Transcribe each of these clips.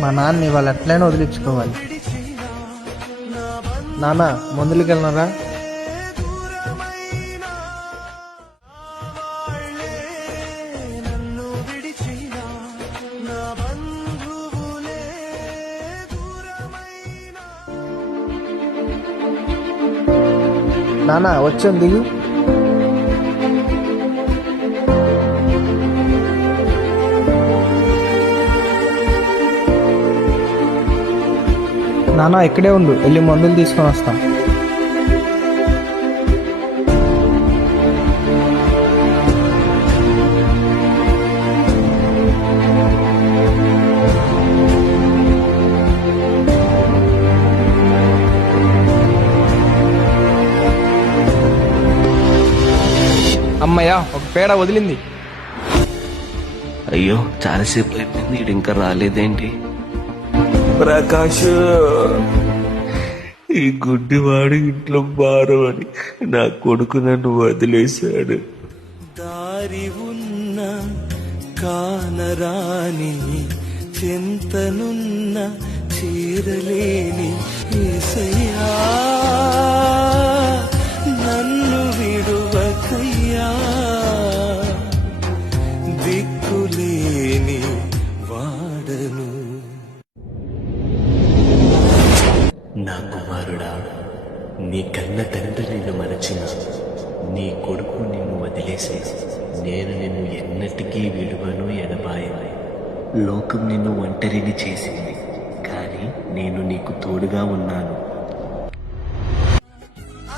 మా నాన్న ఇవాళ ఎట్లయినా వదిలించుకోవాలి. నాన్న మందులకి వెళ్ళినారా? నాన్న వచ్చాను, దిగు. నాన్న ఇక్కడే ఉండు, వెళ్ళి మందులు తీసుకొని వస్తాం. అమ్మయ్యా, ఒక పేడ వదిలింది. అయ్యో చాలాసేపు అయిపోయింది, ఇది ఇంకా రాలేదేంటి? ప్రకాష్, ఈ గుడ్డివాడు ఇంట్లో భారం అని నా కొడుకు నన్ను వదిలేశాడు. దారి ఉన్న కానరాని చింతనున్న చీరలేని యేసయ్యా, నన్ను విడువకయ్యా, దిక్కులేని వాడను. నా కుమారుడా, నీ కన్న తండ్రి నిన్ను మరచిన, నీ కొడుకు నిన్ను వదిలేసి, నేను నిన్ను ఎన్నటికీ విలువను ఎడబాయను. లోకం నిన్ను ఒంటరిని చేసింది, కానీ నేను నీకు తోడుగా ఉన్నాను.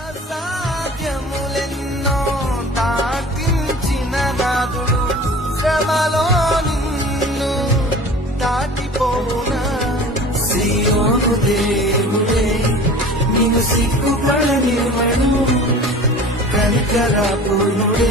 అసాధ్యములెన్నో దాటించిన నాదుడు శ్రమలో నిన్ను దాటిపోవునా. సియోను దేవుడే నిన్ను సిగ్గుపడనివ్వడు, కనికరాపునుడే